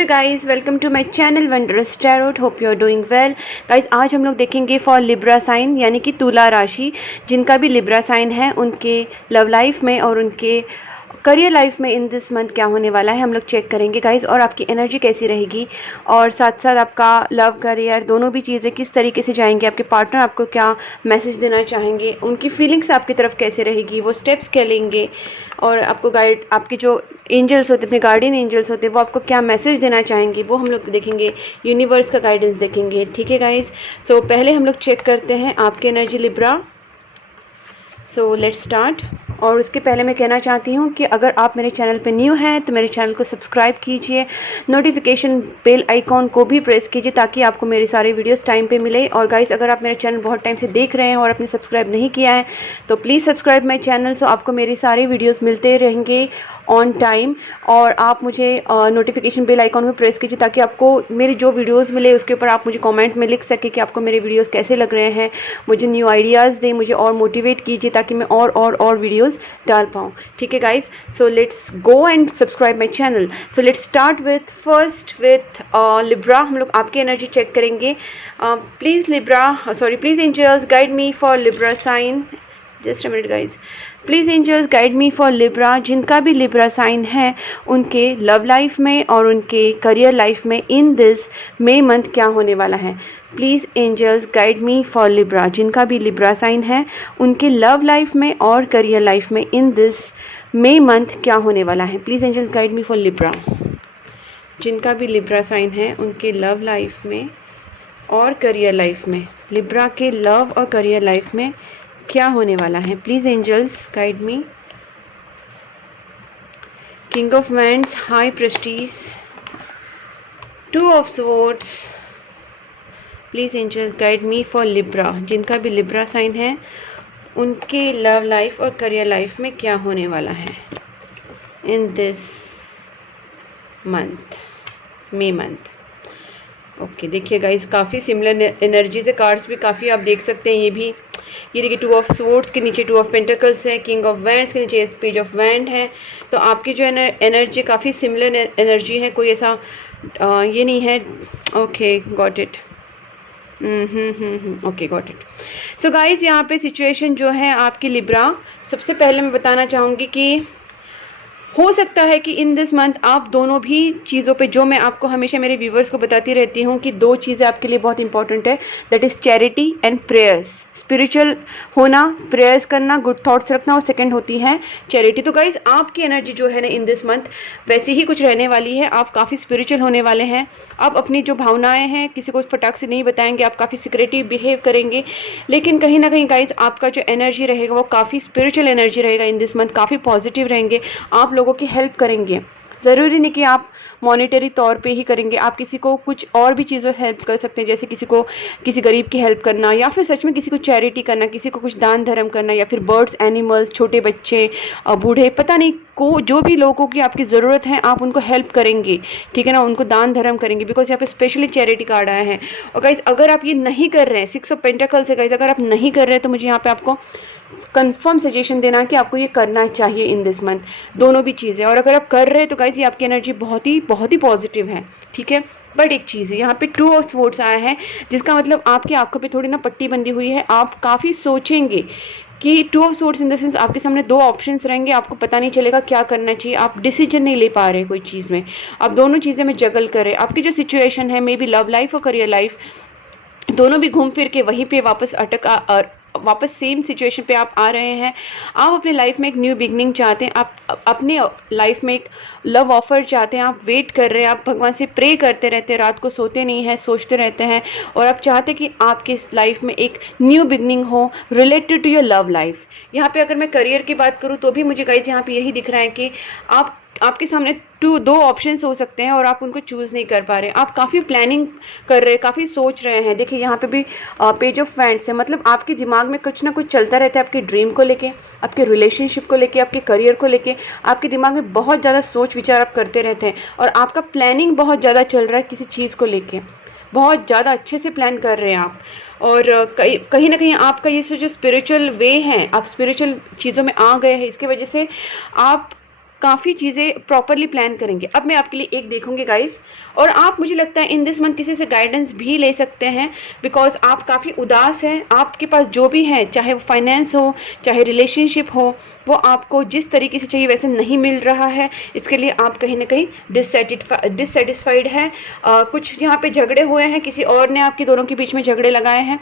Hello guys, welcome to my channel wondrous tarot. Hope you are doing well. Guys, आज हम लोग देखेंगे for Libra sign यानी कि तुला राशि। जिनका भी लिब्रा साइन है उनके लव लाइफ में और उनके करियर लाइफ में इन दिस मंथ क्या होने वाला है हम लोग चेक करेंगे गाइस। और आपकी एनर्जी कैसी रहेगी और साथ साथ आपका लव करियर दोनों भी चीज़ें किस तरीके से जाएंगे, आपके पार्टनर आपको क्या मैसेज देना चाहेंगे, उनकी फीलिंग्स आपकी तरफ कैसे रहेगी, वो स्टेप्स क्या लेंगे और आपको गाइड, आपके जो एंजल्स होते हैं, अपने गार्डियन एंजल्स होते हैं, वो आपको क्या मैसेज देना चाहेंगे वो हम लोग देखेंगे। यूनिवर्स का गाइडेंस देखेंगे। ठीक है गाइस, सो पहले हम लोग चेक करते हैं आपकी energy Libra. So let's start. और उसके पहले मैं कहना चाहती हूँ कि अगर आप मेरे चैनल पे न्यू हैं तो मेरे चैनल को सब्सक्राइब कीजिए, नोटिफिकेशन बेल आइकॉन को भी प्रेस कीजिए ताकि आपको मेरी सारी वीडियोस टाइम पे मिले। और गाइस, अगर आप मेरे चैनल बहुत टाइम से देख रहे हैं और आपने सब्सक्राइब नहीं किया है तो प्लीज़ सब्सक्राइब माई चैनल, सो आपको मेरी सारी वीडियोज़ मिलते रहेंगे ऑन टाइम। और आप मुझे नोटिफिकेशन बेल आइकॉन में प्रेस कीजिए ताकि आपको मेरी जो वीडियोस मिले उसके ऊपर आप मुझे कमेंट में लिख सके कि आपको मेरे वीडियोस कैसे लग रहे हैं, मुझे न्यू आइडियाज़ दें, मुझे और मोटिवेट कीजिए ताकि मैं और वीडियोस डाल पाऊँ। ठीक है guys, so let's go and subscribe my channel. So let's start with first with Libra. हम लोग आपकी एनर्जी चेक करेंगे। Please Libra, sorry, please angels guide me for Libra sign. Just a minute guys. Please angels guide me for Libra. जिनका भी Libra sign है उनके love life में और उनके करियर लाइफ में इन दिस मई मंथ क्या होने वाला है। Please angels guide me for Libra. जिनका भी लिब्रा साइन है उनके लव लाइफ में और करियर लाइफ में इन दिस मई मंथ क्या होने वाला है। Please angels guide me for Libra. जिनका भी लिब्रा साइन है उनके लव लाइफ में और करियर लाइफ में, लिब्रा के लव और करियर लाइफ में क्या होने वाला है। Please angels guide me. King of wands, high priestess, two of swords. Please angels guide me for Libra. जिनका भी लिब्रा साइन है उनके लव लाइफ और करियर लाइफ में क्या होने वाला है in this month, May month. Okay, देखिए गाइस, काफ़ी सिमिलर एनर्जी से कार्ड्स भी काफ़ी आप देख सकते हैं। ये देखिए, टू ऑफ स्वॉर्ड्स के नीचे टू ऑफ पेंटिकल्स है, किंग ऑफ वैंड्स के नीचे पेज ऑफ वैंड है। तो आपकी जो एनर्जी काफ़ी सिमिलर एनर्जी है, कोई ऐसा ये नहीं है। Okay, got it. Okay, got it. So guys, यहाँ पे सिचुएशन जो है आपकी लिब्रा, सबसे पहले मैं बताना चाहूँगी कि हो सकता है कि इन दिस मंथ आप दोनों भी चीज़ों पे, जो मैं आपको हमेशा मेरे व्यूवर्स को बताती रहती हूँ कि दो चीज़ें आपके लिए बहुत इंपॉर्टेंट है, that is charity and prayers. Spiritual होना, प्रेयर्स करना, गुड थॉट्स रखना, और सेकंड होती है चैरिटी। तो गाइज, आपकी एनर्जी जो है ना इन दिस मंथ वैसी ही कुछ रहने वाली है। आप काफ़ी स्पिरिचुअल होने वाले हैं। आप अपनी जो भावनाएं हैं किसी को फटाक से नहीं बताएंगे, आप काफ़ी सिक्रेटिव बिहेव करेंगे। लेकिन कहीं ना कहीं गाइज, आपका जो एनर्जी रहेगा वो काफ़ी स्पिरिचुअल एनर्जी रहेगा इन दिस मंथ। काफ़ी पॉजिटिव रहेंगे, आप लोगों की हेल्प करेंगे। ज़रूरी नहीं कि आप मॉनेटरी तौर पे ही करेंगे, आप किसी को कुछ और भी चीज़ों हेल्प कर सकते हैं, जैसे किसी को, किसी गरीब की हेल्प करना, या फिर सच में किसी को चैरिटी करना, किसी को कुछ दान धर्म करना, या फिर बर्ड्स, एनिमल्स, छोटे बच्चे, बूढ़े, पता नहीं को, जो भी लोगों की आपकी ज़रूरत है आप उनको हेल्प करेंगे। ठीक है ना, उनको दान धर्म करेंगे, बिकॉज यहाँ पे स्पेशली चैरिटी कार्ड आया है। और गाइज, अगर आप ये नहीं कर रहे हैं, 6 ऑफ पेंटिकल्स है गाइज, अगर आप नहीं कर रहे हैं तो मुझे यहाँ पे आपको कंफर्म सजेशन देना कि आपको ये करना चाहिए इन दिस मंथ, दोनों भी चीज़ें। और अगर आप कर रहे हैं तो गाइज, ये आपकी एनर्जी बहुत ही पॉजिटिव है। ठीक है, बट एक चीज़ है, यहाँ पे टू ऑफ स्वॉर्ड्स आया है, जिसका मतलब आपकी आंखों पे थोड़ी ना पट्टी बंधी हुई है। आप काफ़ी सोचेंगे कि to of swords in the sense आपके सामने दो ऑप्शंस रहेंगे, आपको पता नहीं चलेगा क्या करना चाहिए, आप डिसीजन नहीं ले पा रहे कोई चीज़ में, आप दोनों चीज़ें में जगल करें। आपकी जो सिचुएशन है, मे बी लव लाइफ और करियर लाइफ, दोनों भी घूम फिर के वहीं पे वापस सेम सिचुएशन पे आप आ रहे हैं। आप अपने लाइफ में एक न्यू बिगनिंग चाहते हैं, आप अपने लाइफ में एक लव ऑफर चाहते हैं, आप वेट कर रहे हैं, आप भगवान से प्रे करते रहते हैं, रात को सोते नहीं हैं, सोचते रहते हैं, और आप चाहते हैं कि आपकी इस लाइफ में एक न्यू बिगनिंग हो related to your love life. यहाँ पे अगर मैं करियर की बात करूँ तो भी मुझे गाइस यहाँ पे यही दिख रहा है कि आपके सामने दो ऑप्शंस हो सकते हैं और आप उनको चूज़ नहीं कर पा रहे। आप काफ़ी प्लानिंग कर रहे हैं, काफ़ी सोच रहे हैं। देखिए, यहाँ पे भी पेज ऑफ वैंड्स है, मतलब आपके दिमाग में कुछ ना कुछ चलता रहता है, आपके ड्रीम को लेके, आपके रिलेशनशिप को लेके, आपके करियर को लेके। आपके दिमाग में बहुत ज़्यादा सोच विचार आप करते रहते हैं और आपका प्लानिंग बहुत ज़्यादा चल रहा है किसी चीज़ को लेके, बहुत ज़्यादा अच्छे से प्लान कर रहे हैं आप। और कहीं ना कहीं आपका ये जो स्पिरिचुअल वे है, आप स्पिरिचुअल चीज़ों में आ गए हैं, इसकी वजह से आप काफ़ी चीज़ें प्रॉपरली प्लान करेंगे। अब मैं आपके लिए एक देखूंगी गाइस, और आप मुझे लगता है इन दिस मंथ किसी से गाइडेंस भी ले सकते हैं, बिकॉज आप काफ़ी उदास हैं। आपके पास जो भी है, चाहे वो फाइनेंस हो, चाहे रिलेशनशिप हो, वो आपको जिस तरीके से चाहिए वैसे नहीं मिल रहा है। इसके लिए आप कहीं ना कहीं डिससेटिस्फाइड हैं। कुछ यहाँ पे झगड़े हुए हैं, किसी और ने आपके दोनों के बीच में झगड़े लगाए हैं।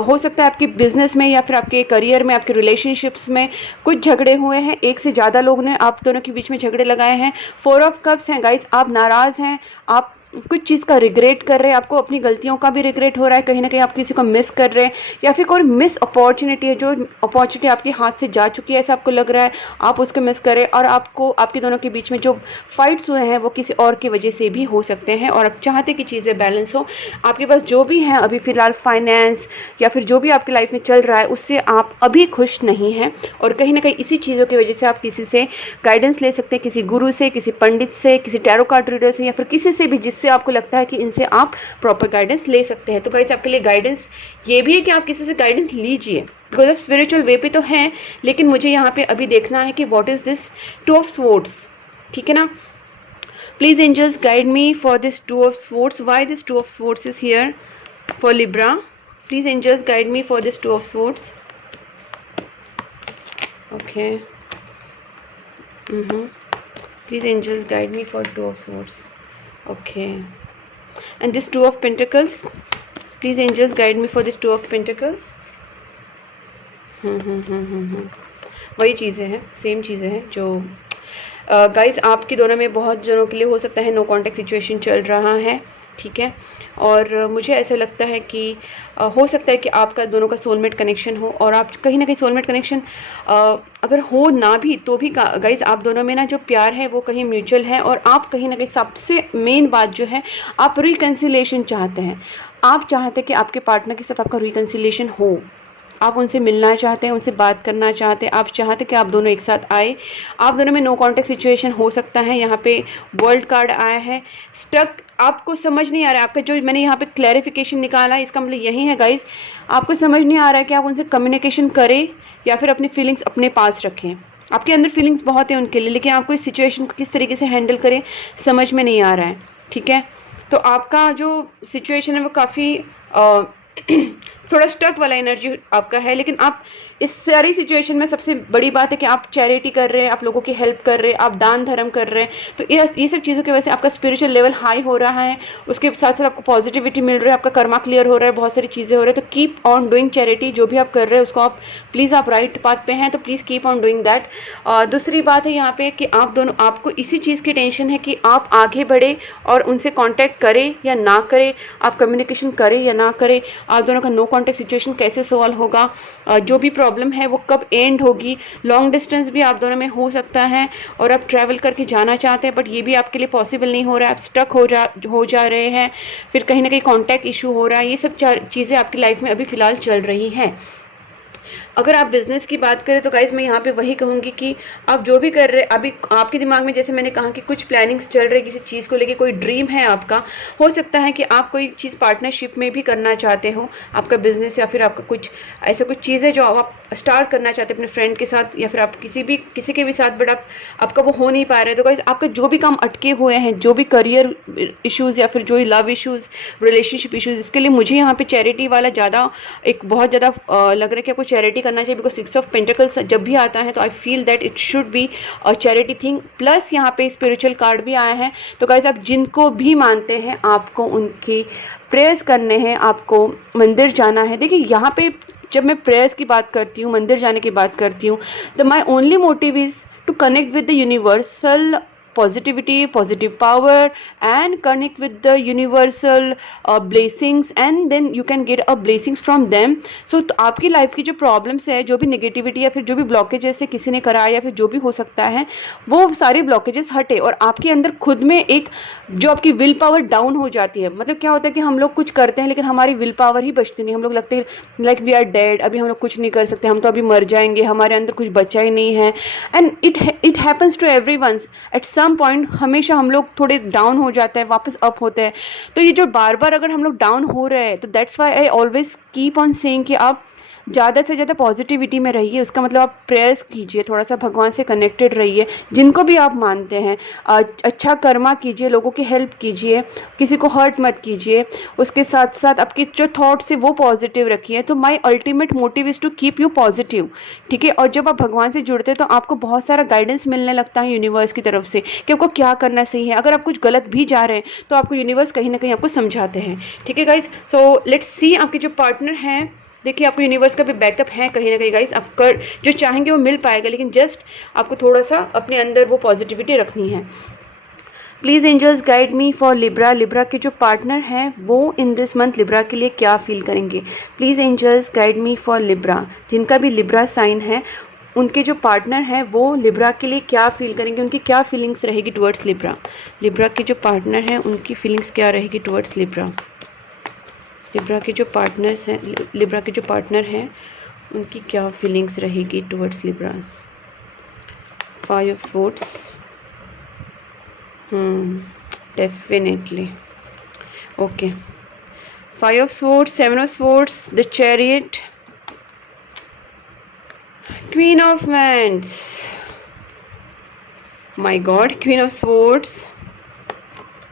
हो सकता है आपके बिजनेस में या फिर आपके करियर में, आपके रिलेशनशिप्स में कुछ झगड़े हुए हैं। एक से ज़्यादा लोग ने आप दोनों के बीच में झगड़े लगाए हैं। 4 ऑफ कप्स हैं गाइस, आप नाराज़ हैं, आप कुछ चीज़ का रिग्रेट कर रहे हैं, आपको अपनी गलतियों का भी रिग्रेट हो रहा है, कहीं ना कहीं आप किसी को मिस कर रहे हैं, या फिर कोई मिस अपॉर्चुनिटी है, जो अपॉर्चुनिटी आपके हाथ से जा चुकी है ऐसा आपको लग रहा है, आप उसको मिस कर रहे हैं। और आपको आपके दोनों के बीच में जो फाइट्स हुए हैं वो किसी और की वजह से भी हो सकते हैं, और आप चाहते कि चीज़ें बैलेंस हो। आपके पास जो भी है अभी फ़िलहाल फाइनेंस या फिर जो भी आपकी लाइफ में चल रहा है उससे आप अभी खुश नहीं हैं, और कहीं ना कहीं इसी चीज़ों की वजह से आप किसी से गाइडेंस ले सकते हैं, किसी गुरु से, किसी पंडित से, किसी टैरो कार्ड रीडर से, या फिर किसी से भी जिससे आपको लगता है कि इनसे आप प्रॉपर गाइडेंस ले सकते हैं। तो गाइस आपके लिए गाइडेंस ये भी है कि आप किसी से गाइडेंस लीजिए, बिकॉज आप स्पिरिचुअल वे पे तो हैं, लेकिन मुझे यहाँ पे अभी देखना है कि what is this 2 of swords, ठीक है ना। Please angels guide me for this 2 of swords, why this 2 of swords is here for Libra. Please angels guide me for this 2 of swords. Okay, please angels guide me for 2 of swords. Okay, and this 2 of pentacles, please angels guide me for this 2 of pentacles. वही चीज़ें हैं, same चीज़ें हैं जो guys आपके दोनों में बहुत जनों के लिए हो सकता है नो कॉन्टैक्ट सिचुएशन चल रहा है, ठीक है। और मुझे ऐसा लगता है कि हो सकता है कि आपका दोनों का सोलमेट कनेक्शन हो, और आप कहीं ना कहीं सोलमेट कनेक्शन अगर हो ना भी तो भी गाइज आप दोनों में ना जो प्यार है वो कहीं म्यूचुअल है, और आप कहीं ना कहीं सबसे मेन बात जो है आप रिकन्सिलेशन चाहते हैं। आप चाहते हैं कि आपके पार्टनर के साथ आपका रिकन्सिलेशन हो, आप उनसे मिलना चाहते हैं, उनसे बात करना चाहते हैं, आप चाहते हैं कि आप दोनों एक साथ आए। आप दोनों में नो कॉन्टैक्ट सिचुएशन हो सकता है। यहाँ पे वर्ल्ड कार्ड आया है, स्टक, आपको समझ नहीं आ रहा है। आपका जो मैंने यहाँ पे क्लैरिफिकेशन निकाला है इसका मतलब यही है गाइस, आपको समझ नहीं आ रहा है कि आप उनसे कम्युनिकेशन करें या फिर अपनी फीलिंग्स अपने पास रखें। आपके अंदर फीलिंग्स बहुत है उनके लिए, लेकिन आपको इस सिचुएशन को किस तरीके से हैंडल करें समझ में नहीं आ रहा है, ठीक है। तो आपका जो सिचुएशन है वो काफ़ी थोड़ा स्टक वाला एनर्जी आपका है, लेकिन आप इस सारी सिचुएशन में सबसे बड़ी बात है कि आप चैरिटी कर रहे हैं, आप लोगों की हेल्प कर रहे हैं, आप दान धर्म कर रहे हैं। तो ये सब चीज़ों की वजह से आपका स्पिरिचुअल लेवल हाई हो रहा है, उसके साथ साथ आपको पॉजिटिविटी मिल रहा है, आपका कर्मा क्लियर हो रहा है, बहुत सारी चीज़ें हो रही है। तो कीप ऑन डूइंग चैरिटी, जो भी आप कर रहे हैं उसको आप प्लीज़, आप राइट पाथ पे हैं तो please keep on doing that. दूसरी बात है यहाँ पे कि आप दोनों, आपको इसी चीज़ की टेंशन है कि आप आगे बढ़े और उनसे कॉन्टैक्ट करें या ना करें, आप कम्युनिकेशन करें या ना करें, आप दोनों का नो कॉन्टैक्ट सिचुएशन कैसे सॉल्व होगा, जो भी प्रॉब्लम है वो कब एंड होगी। लॉन्ग डिस्टेंस भी आप दोनों में हो सकता है और आप ट्रैवल करके जाना चाहते हैं, बट ये भी आपके लिए पॉसिबल नहीं हो रहा है, आप स्टक हो जा रहे हैं, फिर कहीं ना कहीं कॉन्टैक्ट इशू हो रहा है। ये सब चीज़ें आपकी लाइफ में अभी फ़िलहाल चल रही हैं। अगर आप बिज़नेस की बात करें तो गाइज मैं यहाँ पे वही कहूँगी कि आप जो भी कर रहे हैं अभी आपके दिमाग में, जैसे मैंने कहा कि कुछ प्लानिंग्स चल रही है किसी चीज़ को लेके, कोई ड्रीम है आपका, हो सकता है कि आप कोई चीज़ पार्टनरशिप में भी करना चाहते हो, आपका बिज़नेस या फिर आपका कुछ ऐसा कुछ चीज़ है जो आप स्टार्ट करना चाहते हैं अपने फ्रेंड के साथ या फिर आप किसी के भी साथ, बट आपका वो हो नहीं पा रहा है। तो गाइज आपका जो भी काम अटके हुए हैं, जो भी करियर इशूज़ या फिर जो लव इशूज़, रिलेशनशिप इशूज़, इसके लिए मुझे यहाँ पे चैरिटी वाला ज़्यादा बहुत ज़्यादा लग रहा है कि आपको चैरिटी करना चाहिए, बिकॉज 6 ऑफ पेंटिकल्स जब भी आता है तो I feel that it should be a charity thing. Plus यहाँ पे स्पिरिचुअल कार्ड भी आया है, तो गाइज आप जिनको भी मानते हैं आपको उनकी प्रेयर्स करने हैं, आपको मंदिर जाना है। देखिए यहाँ पे जब मैं प्रेयर्स की बात करती हूँ, मंदिर जाने की बात करती हूँ, तो my only motive is to connect with the universal positivity, positive power, and connect with the universal blessings, and then you can get a blessings from them. So तो आपकी लाइफ की जो प्रॉब्लम्स है, जो भी नेगेटिविटी या फिर जो भी ब्लॉकेजेस है किसी ने कराया या फिर जो भी हो सकता है, वो सारे ब्लॉकेजेस हटे और आपके अंदर खुद में एक जो आपकी विल पावर डाउन हो जाती है। मतलब क्या होता है कि हम लोग कुछ करते हैं लेकिन हमारी विल पावर ही बचती नहीं, हम लोग लगते हैं लाइक वी आर डेड, अभी हम लोग कुछ नहीं कर सकते, हम तो अभी मर जाएंगे, हमारे अंदर कुछ बचा ही नहीं है। And it happens to everyone at some point. हमेशा हम लोग थोड़े डाउन हो जाते हैं, वापस अप होते हैं। तो ये जो बार बार अगर हम लोग डाउन हो रहे हैं, तो that's why I always keep on saying कि आप ज़्यादा से ज़्यादा पॉजिटिविटी में रहिए। उसका मतलब आप प्रेयर्स कीजिए, थोड़ा सा भगवान से कनेक्टेड रहिए, जिनको भी आप मानते हैं। अच्छा कर्मा कीजिए, लोगों की हेल्प कीजिए, किसी को हर्ट मत कीजिए। उसके साथ साथ आपके जो थॉट्स है वो पॉजिटिव रखिए। तो my ultimate motive is to keep you positive, ठीक है। और जब आप भगवान से जुड़ते हैं तो आपको बहुत सारा गाइडेंस मिलने लगता है यूनिवर्स की तरफ से कि आपको क्या करना सही है। अगर आप कुछ गलत भी जा रहे हैं तो आपको यूनिवर्स कहीं ना कहीं आपको समझाते हैं, ठीक है गाइज। सो लेट्स सी आपके जो पार्टनर हैं, देखिए आपको यूनिवर्स का भी बैकअप है कहीं ना कहीं गाइस। आप कर जो चाहेंगे वो मिल पाएगा, लेकिन जस्ट आपको थोड़ा सा अपने अंदर वो पॉजिटिविटी रखनी है। Please angels guide me for Libra. Libra के जो पार्टनर हैं वो इन दिस मंथ लिब्रा के लिए क्या फील करेंगे। Please angels guide me for Libra. जिनका भी लिब्रा साइन है उनके जो पार्टनर हैं वो लिब्रा के लिए क्या फील करेंगे, उनकी क्या फीलिंग्स रहेगी टुवर्ड्स लिब्रा। लिब्रा के जो पार्टनर हैं उनकी फीलिंग्स क्या रहेगी टुवर्ड्स लिब्रा। लिब्रा के जो पार्टनर्स हैं, लिब्रा के जो पार्टनर हैं उनकी क्या फीलिंग्स रहेगी towards Libras. 5 of swords, definitely okay. 5 of swords, 7 of swords, the chariot, queen of wands, my God, queen of swords.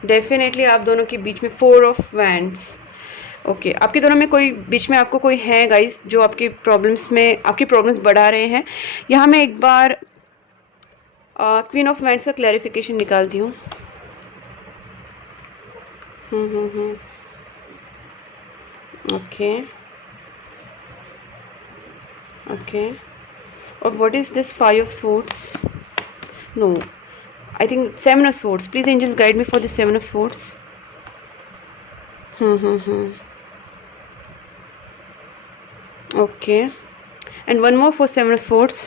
Definitely आप दोनों के बीच में 4 ऑफ वैंड्स। ओके आपके दोनों में कोई बीच में आपको कोई है गाइस जो आपकी प्रॉब्लम्स में आपकी प्रॉब्लम्स बढ़ा रहे हैं। यहाँ मैं एक बार क्वीन ऑफ वैंड्स का क्लैरिफिकेशन निकालती हूँ। Okay okay. और what is this 5 of swords? No, I think 7 of swords. Please angels guide me for this 7 of swords. Okay, and one more for 7 of swords.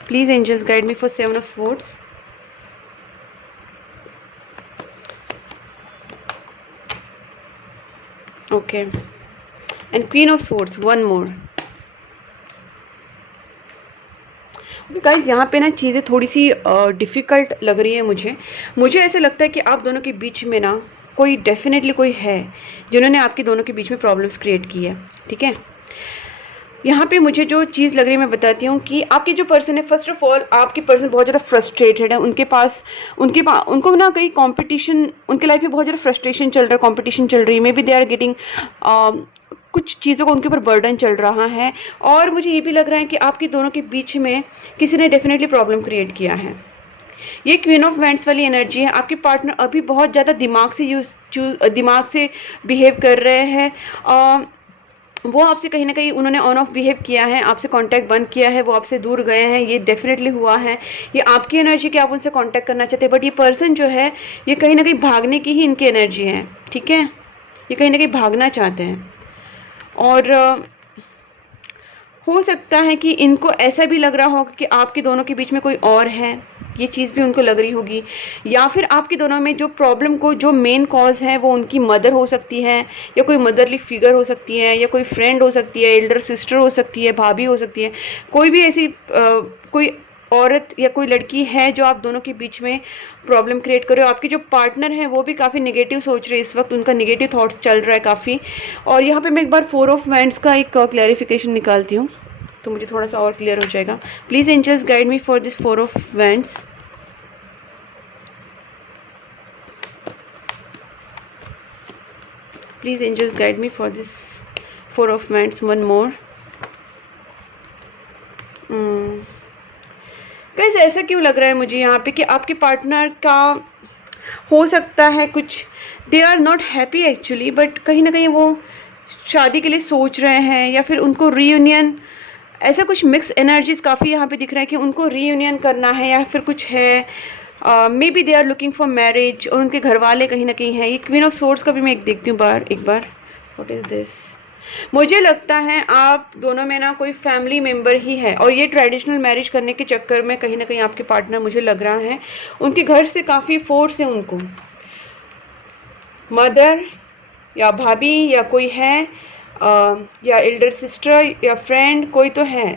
Please angels guide me for 7 of swords. Okay, and queen of swords, one more. Okay guys, यहाँ पे ना चीज़ें थोड़ी सी difficult लग रही है मुझे ऐसा लगता है कि आप दोनों के बीच में ना कोई डेफिनेटली कोई है जिन्होंने आपके दोनों के बीच में प्रॉब्लम्स क्रिएट की है, ठीक है। यहाँ पे मुझे जो चीज़ लग रही है मैं बताती हूँ कि आपके जो पर्सन है, फर्स्ट ऑफ ऑल आपकी पर्सन बहुत ज़्यादा फ्रस्ट्रेटेड है। उनको ना कहीं कंपटीशन, उनके लाइफ में बहुत ज़्यादा फ्रस्ट्रेशन चल रहा है, कंपटीशन चल रही है। Maybe they are getting कुछ चीज़ों का उनके ऊपर बर्डन चल रहा है। और मुझे ये भी लग रहा है कि आपके दोनों के बीच में किसी ने डेफिनेटली प्रॉब्लम क्रिएट किया है। ये क्वीन ऑफ वैंड्स वाली एनर्जी है। आपके पार्टनर अभी बहुत ज़्यादा दिमाग से बिहेव कर रहे हैं। वो आपसे कहीं ना कहीं उन्होंने ऑन ऑफ बिहेव किया है, आपसे कांटेक्ट बंद किया है, वो आपसे दूर गए हैं, ये डेफिनेटली हुआ है। ये आपकी एनर्जी कि आप उनसे कांटेक्ट करना चाहते हैं, बट ये पर्सन जो है ये कहीं ना कहीं भागने की ही इनकी एनर्जी है, ठीक है। ये कहीं ना कहीं भागना चाहते हैं। और हो सकता है कि इनको ऐसा भी लग रहा होगा कि आपके दोनों के बीच में कोई और है, ये चीज़ भी उनको लग रही होगी। या फिर आपके दोनों में जो प्रॉब्लम को जो मेन कॉज है वो उनकी मदर हो सकती है, या कोई मदरली फिगर हो सकती है, या कोई फ्रेंड हो सकती है, एल्डर सिस्टर हो सकती है, भाभी हो सकती है। कोई भी ऐसी कोई औरत या कोई लड़की है जो आप दोनों के बीच में प्रॉब्लम क्रिएट कर रहे हो। आपके जो पार्टनर हैं वो भी काफ़ी नेगेटिव सोच रहे हैं इस वक्त, उनका नेगेटिव थॉट्स चल रहा है काफ़ी। और यहाँ पे मैं एक बार 4 ऑफ वैंड्स का एक क्लैरिफिकेशन निकालती हूँ तो मुझे थोड़ा सा और क्लियर हो जाएगा। Please angels guide me for this 4 of wands. Please angels guide me for this 4 of wands, one more. कैसे ऐसा क्यों लग रहा है मुझे यहाँ पे कि आपके पार्टनर का हो सकता है कुछ, they are not happy actually, but कहीं ना कहीं वो शादी के लिए सोच रहे हैं, या फिर उनको रीयूनियन, ऐसा कुछ मिक्स एनर्जीज काफ़ी यहाँ पे दिख रहा है कि उनको रीयूनियन करना है, या फिर कुछ है। Maybe they are looking for marriage, और उनके घर वाले कहीं ना कहीं हैं। ये क्वीन ऑफ सोर्ड्स का भी मैं एक देखती हूँ एक बार। What is this? मुझे लगता है आप दोनों में ना कोई फैमिली मेम्बर ही है, और ये ट्रेडिशनल मैरिज करने के चक्कर में कहीं ना कहीं आपके पार्टनर, मुझे लग रहा है उनके घर से काफ़ी फोर्स है उनको, मदर या भाभी या कोई है, या एल्डर सिस्टर या फ्रेंड, कोई तो है।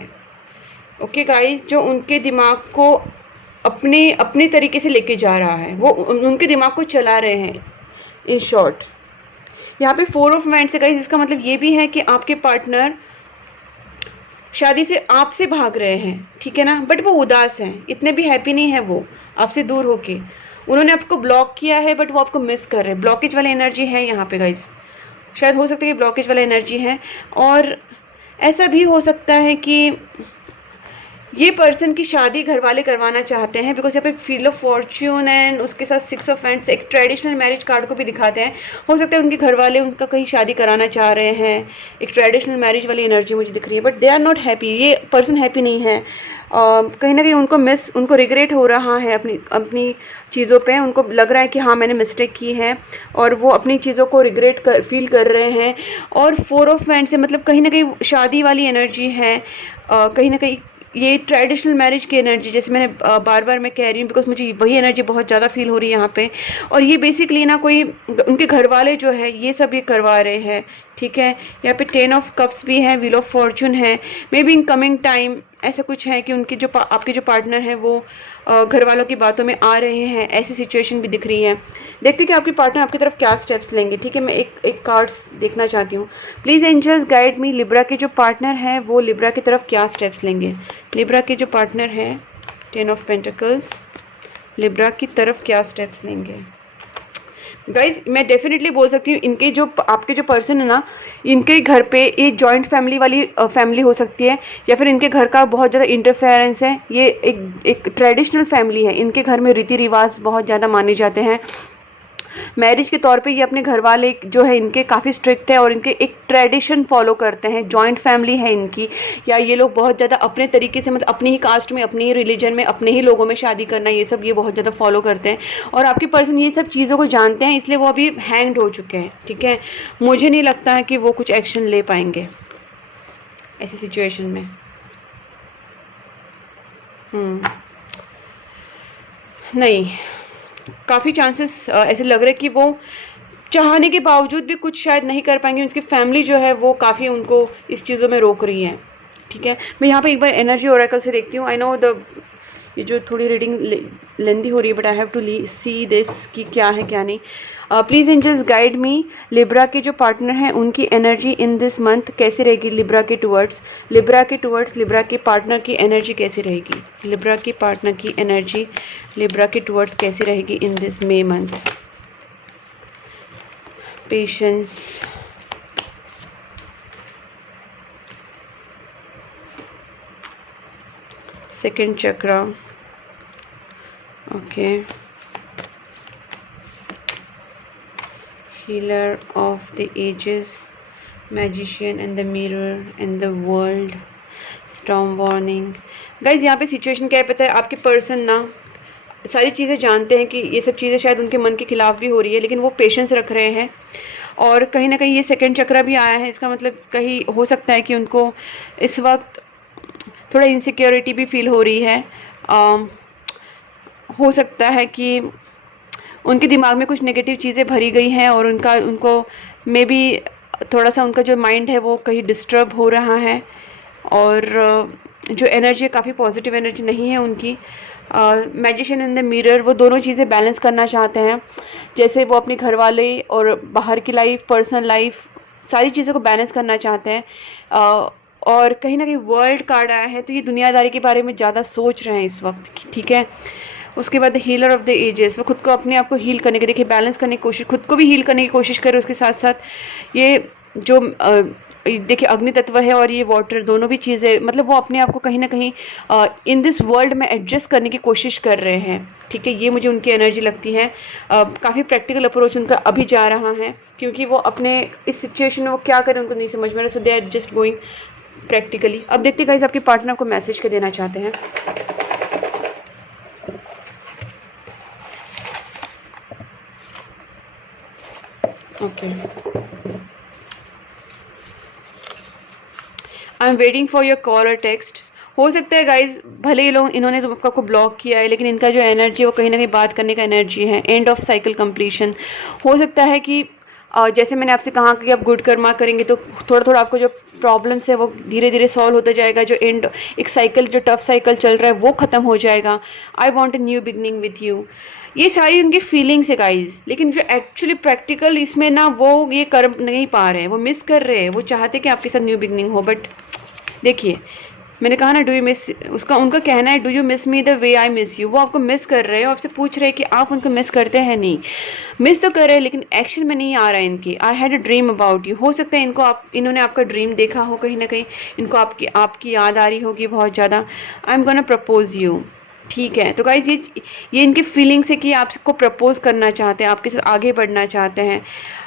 ओके गाइस, जो उनके दिमाग को अपने तरीके से लेके जा रहा है, वो उनके दिमाग को चला रहे हैं इन शॉर्ट। यहाँ पे 4 ऑफ वैंड्स है गाइस, इसका मतलब ये भी है कि आपके पार्टनर शादी से आपसे भाग रहे हैं, ठीक है ना, बट वो उदास हैं, इतने भी हैप्पी नहीं है वो आपसे दूर होके। उन्होंने आपको ब्लॉक किया है बट वो आपको मिस कर रहे हैं। ब्लॉकेज वाली एनर्जी है यहाँ पे गाइस, शायद हो सकता है कि ब्लॉकेज वाला एनर्जी है। और ऐसा भी हो सकता है कि ये पर्सन की शादी घर वाले करवाना चाहते हैं, बिकॉज यहाँ पे फील ऑफ फॉर्च्यून एंड उसके साथ 6 ऑफ हैंड्स एक ट्रेडिशनल मैरिज कार्ड को भी दिखाते हैं। हो सकता है उनके घर वाले उनका कहीं शादी कराना चाह रहे हैं, एक ट्रेडिशनल मैरिज वाली एनर्जी मुझे दिख रही है, but they are not happy. ये पर्सन हैप्पी नहीं है। कहीं ना कहीं उनको रिग्रेट हो रहा है अपनी अपनी चीज़ों पे। उनको लग रहा है कि हाँ मैंने मिस्टेक की है, और वो अपनी चीज़ों को फील कर रहे हैं। और 4 ऑफ हैंड्स से मतलब कहीं ना कहीं शादी वाली एनर्जी है, कहीं ना कहीं ये ट्रेडिशनल मैरिज की एनर्जी, जैसे मैंने बार बार मैं कह रही हूँ, बिकॉज मुझे वही एनर्जी बहुत ज़्यादा फील हो रही है यहाँ पे। और ये बेसिकली ना कोई उनके घर वाले जो है ये सब ये करवा रहे हैं, ठीक है। यहाँ पे 10 ऑफ कप्स भी है, व्हील ऑफ फॉर्चून है। May be in coming time ऐसा कुछ है कि उनके आपके जो पार्टनर है वो घर वालों की बातों में आ रहे हैं, ऐसी सिचुएशन भी दिख रही है। देखते कि आपके पार्टनर आपकी तरफ क्या स्टेप्स लेंगे, ठीक है। मैं एक कार्ड्स देखना चाहती हूँ। Please angels guide me, Libra के जो पार्टनर हैं वो लिब्रा की तरफ क्या स्टेप्स लेंगे। लिब्रा के जो पार्टनर हैं 10 ऑफ पेंटिकल्स, लिब्रा की तरफ क्या स्टेप्स लेंगे। गाइज मैं डेफिनेटली बोल सकती हूँ इनके जो आपके जो पर्सन है ना, इनके घर पे ये जॉइंट फैमिली वाली फैमिली हो सकती है, या फिर इनके घर का बहुत ज़्यादा इंटरफेरेंस है। ये एक ट्रेडिशनल फैमिली है, इनके घर में रीति रिवाज बहुत ज़्यादा माने जाते हैं। मैरिज के तौर पे ये अपने घर वाले जो है इनके काफ़ी स्ट्रिक्ट है, और इनके एक ट्रेडिशन फॉलो करते हैं। जॉइंट फैमिली है इनकी, या ये लोग बहुत ज़्यादा अपने तरीके से, मतलब अपनी ही कास्ट में, अपनी ही रिलीजन में, अपने ही लोगों में शादी करना, ये सब ये बहुत ज़्यादा फॉलो करते हैं। और आपके पर्सन ये सब चीज़ों को जानते हैं, इसलिए वो अभी हैंग्ड हो चुके हैं, ठीक है। मुझे नहीं लगता है कि वो कुछ एक्शन ले पाएंगे ऐसी सिचुएशन में। नहीं, काफ़ी चांसेस ऐसे लग रहे हैं कि वो चाहने के बावजूद भी कुछ शायद नहीं कर पाएंगे। उसकी फैमिली जो है वो काफ़ी उनको इस चीज़ों में रोक रही है, ठीक है। मैं यहाँ पे एक बार एनर्जी ओरेकल से देखती हूँ। आई नो ये जो थोड़ी रीडिंग लेंदी हो रही है, but I have to see this कि क्या है क्या नहीं। Please angels guide me, Libra के जो पार्टनर हैं उनकी एनर्जी इन दिस मंथ कैसे रहेगी। लिब्रा के टुवर्ड्स लिब्रा के पार्टनर की एनर्जी कैसे रहेगी। लिब्रा के पार्टनर की एनर्जी लिब्रा के टुवर्ड्स कैसी रहेगी in this May month. Patience, second chakra, okay, healer of the ages, magician and the mirror and the world, storm warning. Guys यहाँ पे सिचुएशन क्या है पता है, आपके पर्सन ना सारी चीज़ें जानते हैं कि ये सब चीज़ें शायद उनके मन के खिलाफ भी हो रही है, लेकिन वो पेशेंस रख रहे हैं। और कहीं ना कहीं ये सेकंड चक्रा भी आया है, इसका मतलब कहीं हो सकता है कि उनको इस वक्त थोड़ा इनसिक्योरिटी भी फील हो रही है। हो सकता है कि उनके दिमाग में कुछ नेगेटिव चीज़ें भरी गई हैं, और उनको मे बी थोड़ा सा उनका जो माइंड है वो कहीं डिस्टर्ब हो रहा है, और जो एनर्जी काफ़ी पॉजिटिव एनर्जी नहीं है उनकी। मैजिशियन एंड द मिरर, वो दोनों चीज़ें बैलेंस करना चाहते हैं, जैसे वो अपने घर वाले और बाहर की लाइफ, पर्सनल लाइफ, सारी चीज़ों को बैलेंस करना चाहते हैं। और कहीं ना कहीं वर्ल्ड कार्ड आया है, तो ये दुनियादारी के बारे में ज़्यादा सोच रहे हैं इस वक्त, ठीक है। उसके बाद हीलर ऑफ द एजेस, वो खुद को अपने आप को हील करने के, देखिए बैलेंस करने की कोशिश, खुद को भी हील करने की कोशिश करे, उसके साथ साथ ये जो देखिए अग्नि तत्व है और ये वाटर, दोनों भी चीज़ें, मतलब वो अपने आप को कहीं ना कहीं इन दिस वर्ल्ड में एडजस्ट करने की कोशिश कर रहे हैं, ठीक है। ये मुझे उनकी एनर्जी लगती है। काफ़ी प्रैक्टिकल अप्रोच उनका अभी जा रहा है, क्योंकि वो अपने इस सिचुएशन में वो क्या करें उनको नहीं समझ में रहा, so they are just going practically. अब देखते गाइस आपके पार्टनर को मैसेज क्या देना चाहते हैं। Okay, I am waiting for your call और टेक्स्ट। हो सकता है गाइज भले ही लोग इन्होंने तो आपको ब्लॉक किया है, लेकिन इनका जो एनर्जी है वो कहीं ना कहीं बात करने का एनर्जी है। एंड ऑफ साइकिल कंप्लीशन, हो सकता है कि जैसे मैंने आपसे कहा कि आप गुड कर्मा करेंगे तो थोड़ा थोड़ा आपको जो प्रॉब्लम्स है वो धीरे धीरे सॉल्व होता जाएगा। जो एंड एक साइकिल, जो टफ साइकिल चल रहा है वो ख़त्म हो जाएगा। I want a new beginning with you, ये सारी उनकी फीलिंग्स है गाइज। लेकिन जो एक्चुअली प्रैक्टिकल इसमें ना वो ये कर नहीं पा रहे हैं, वो मिस कर रहे हैं। वो चाहते कि आपके साथ न्यू बिगनिंग हो, बट देखिए मैंने कहा ना डू यू मिस, उसका उनका कहना है do you miss me the way I miss you. वो आपको मिस कर रहे हैं, आपसे पूछ रहे हैं कि आप उनको मिस करते हैं। नहीं, मिस तो कर रहे हैं लेकिन एक्शन में नहीं आ रहा है इनकी। I had a dream about you. हो सकता है इन्होंने आपका ड्रीम देखा हो कहीं ना कहीं, इनको आपकी याद आ रही होगी बहुत ज़्यादा। I am gonna propose you. ठीक है, तो गाइज ये इनकी फीलिंग्स है कि आपको प्रपोज करना चाहते हैं, आपके साथ आगे बढ़ना चाहते हैं,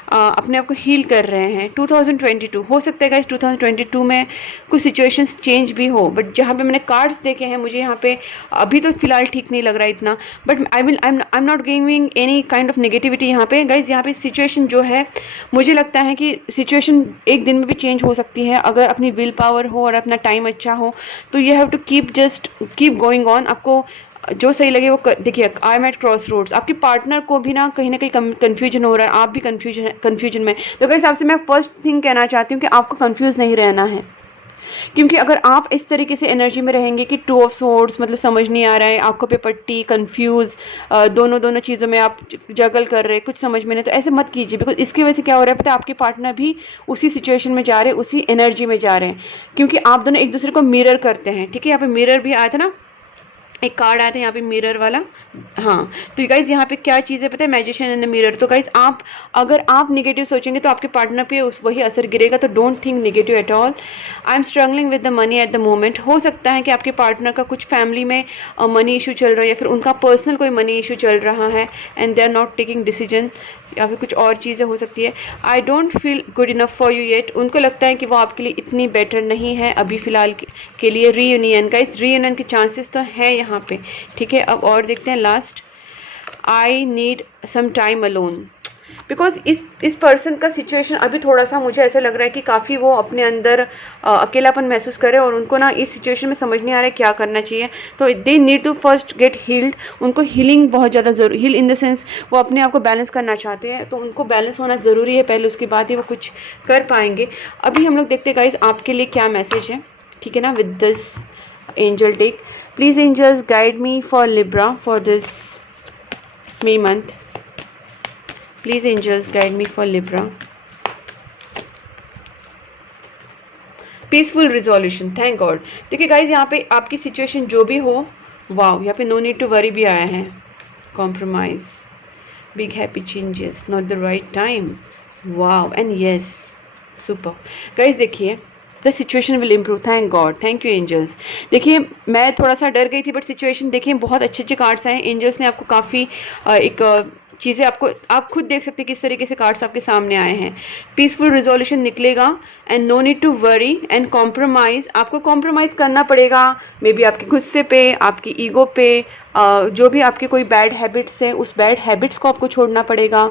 अपने आप को हील कर रहे हैं। 2022 हो सकता है गाइज 2022 में कुछ सिचुएशंस चेंज भी हो, बट जहाँ पे मैंने कार्ड्स देखे हैं मुझे यहाँ पे अभी तो फिलहाल ठीक नहीं लग रहा है इतना, but I am not giving any kind of negativity यहाँ पे गाइज। यहाँ पे सिचुएशन जो है मुझे लगता है कि सिचुएशन एक दिन में भी चेंज हो सकती है अगर अपनी विल पावर हो और अपना टाइम अच्छा हो तो you have to keep going on. आपको जो सही लगे वो देखिए, I am at crossroads. आपके पार्टनर को भी ना कहीं कन्फ्यूजन हो रहा है, आप भी कन्फ्यूजन में। तो गाइस आपसे मैं फर्स्ट थिंग कहना चाहती हूँ कि आपको कन्फ्यूज नहीं रहना है, क्योंकि अगर आप इस तरीके से एनर्जी में रहेंगे कि 2 ऑफ सोर्ड्स मतलब समझ नहीं आ रहा है, आंखों पे पट्टी, कंफ्यूज, दोनों चीज़ों में आप जगल कर रहे हैं, कुछ समझ में नहीं, तो ऐसे मत कीजिए। बिकॉज इसकी वजह से क्या हो रहा है पता है, आपके पार्टनर भी उसी सिचुएशन में जा रहे हैं, उसी एनर्जी में जा रहे हैं, क्योंकि आप दोनों एक दूसरे को मिरर करते हैं। ठीक है, यहाँ पे मिरर भी आया था ना, एक कार्ड आया था यहाँ पे मिरर वाला। हाँ, तो गाइज यहाँ पे क्या चीज़ है पता है, मैजिशियन एंड मिरर। तो गाइज अगर आप नेगेटिव सोचेंगे तो आपके पार्टनर पे वही असर गिरेगा, तो don't think negative at all. I am struggling with the money at the moment. हो सकता है कि आपके पार्टनर का कुछ फैमिली में मनी इशू चल रहा है, या फिर उनका पर्सनल कोई मनी इशू चल रहा है and they are not taking decision, या फिर कुछ और चीज़ें हो सकती है। I don't feel good enough for you yet. उनको लगता है कि वो आपके लिए इतनी बेटर नहीं है अभी फ़िलहाल के लिए। रीयूनियन का इस रीयूनियन के चांसेस तो है यहाँ पे। ठीक है, अब और देखते हैं last. I need some time alone. Because इस पर्सन का सिचुएशन अभी थोड़ा सा मुझे ऐसा लग रहा है कि काफ़ी वो अपने अंदर अकेलापन महसूस करे, और उनको ना इस सिचुएशन में समझ नहीं आ रहा है क्या करना चाहिए। तो they need to first get healed. Healing हीलिंग बहुत ज़्यादा ज़रूरी, हील इन द सेंस वो अपने आप को बैलेंस करना चाहते हैं, तो उनको बैलेंस होना ज़रूरी है पहले, उसके बाद ही वो कुछ कर पाएंगे। अभी हम लोग देखते हैं गाइज आपके लिए क्या मैसेज है। ठीक है ना, with this angel take, please angels guide me for Libra for this May month. Please angels guide me for Libra. Peaceful resolution, thank God. देखिए गाइज यहाँ पे आपकी सिचुएशन जो भी हो, वाओ, यहाँ पे नो नीड टू वरी भी आया है। Compromise, big happy changes, not the right time, wow and yes, super. Guys देखिए the situation will improve, thank god, thank you angels. देखिए मैं थोड़ा सा डर गई थी, बट सिचुएशन देखिए बहुत अच्छे कार्ड्स आए। एंजल्स ने आपको काफ़ी एक चीज़ें आप खुद देख सकते हैं किस तरीके से कार्ड्स आपके सामने आए हैं। पीसफुल रिजोल्यूशन निकलेगा and no need to worry and compromise. आपको कॉम्प्रोमाइज़ करना पड़ेगा, मे बी आपके गुस्से पे, आपकी ईगो पे, जो भी आपके कोई बैड हैबिट्स हैं उस बैड हैबिट्स को आपको छोड़ना पड़ेगा।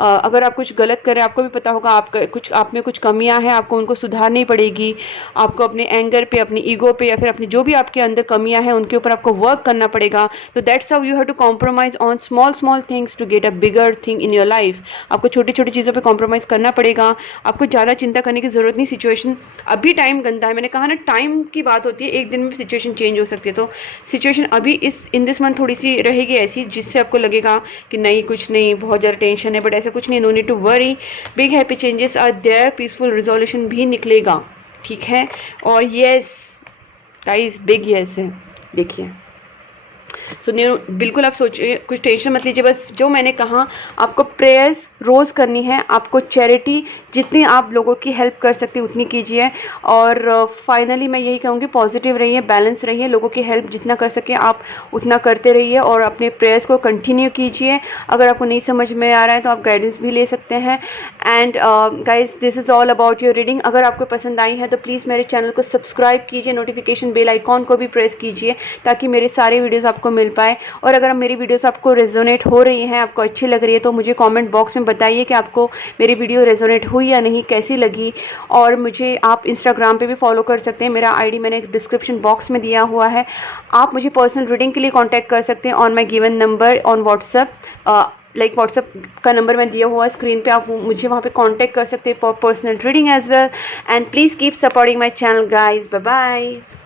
अगर आप कुछ गलत कर रहे हैं, आपको भी पता होगा आप में कुछ कमियां हैं, आपको उनको सुधारनी पड़ेगी। आपको अपने एंगर पे, अपनी ईगो पे, या फिर अपनी जो भी आपके अंदर कमियां हैं उनके ऊपर आपको वर्क करना पड़ेगा। तो that's how you have to compromise on small things to get a bigger thing in your life. आपको छोटी छोटी चीज़ों पर कॉम्प्रोमाइज़ करना पड़ेगा। आपको ज़्यादा चिंता करने की ज़रूरत नहीं। सिचुएशन अभी टाइम गंदा है, मैंने कहा ना टाइम की बात होती है, एक दिन में सिचुएशन चेंज हो सकती है। तो सिचुएशन अभी इन दिस मंथ थोड़ी सी रहेगी ऐसी जिससे आपको लगेगा कि नहीं कुछ नहीं, बहुत ज़्यादा टेंशन है, बट ऐसा कुछ नहीं। No need to worry, big happy changes are there, peaceful resolution भी निकलेगा। ठीक है, और यस गाइस बिग यस है। देखिए सुनिए, बिल्कुल आप सोचिए, कुछ टेंशन मत लीजिए। बस जो मैंने कहा, आपको प्रेयर्स रोज़ करनी है, आपको चैरिटी जितनी आप लोगों की हेल्प कर सकते हैं उतनी कीजिए। और फाइनली मैं यही कहूँगी, पॉजिटिव रहिए, बैलेंस रहिए, लोगों की हेल्प जितना कर सके आप उतना करते रहिए, और अपने प्रेयर्स को कंटिन्यू कीजिए। अगर आपको नहीं समझ में आ रहा है तो आप गाइडेंस भी ले सकते हैं। And guys this is all about your reading. अगर आपको पसंद आई है तो प्लीज़ मेरे चैनल को सब्सक्राइब कीजिए, नोटिफिकेशन बेल आइकॉन को भी प्रेस कीजिए ताकि मेरे सारे वीडियोज़ आपको मिल पाए। और अगर मेरी वीडियोस आपको रेजोनेट हो रही हैं, आपको अच्छी लग रही है, तो मुझे कमेंट बॉक्स में बताइए कि आपको मेरी वीडियो रेजोनेट हुई या नहीं, कैसी लगी। और मुझे आप इंस्टाग्राम पे भी फॉलो कर सकते हैं, मेरा आईडी मैंने डिस्क्रिप्शन बॉक्स में दिया हुआ है। आप मुझे पर्सनल रीडिंग के लिए कॉन्टैक्ट कर सकते हैं on my given number on WhatsApp. WhatsApp का नंबर मैं दिया हुआ है स्क्रीन पे, आप मुझे वहाँ पे कांटेक्ट कर सकते हैं for personal reading as well. And please keep supporting my channel guys, bye bye.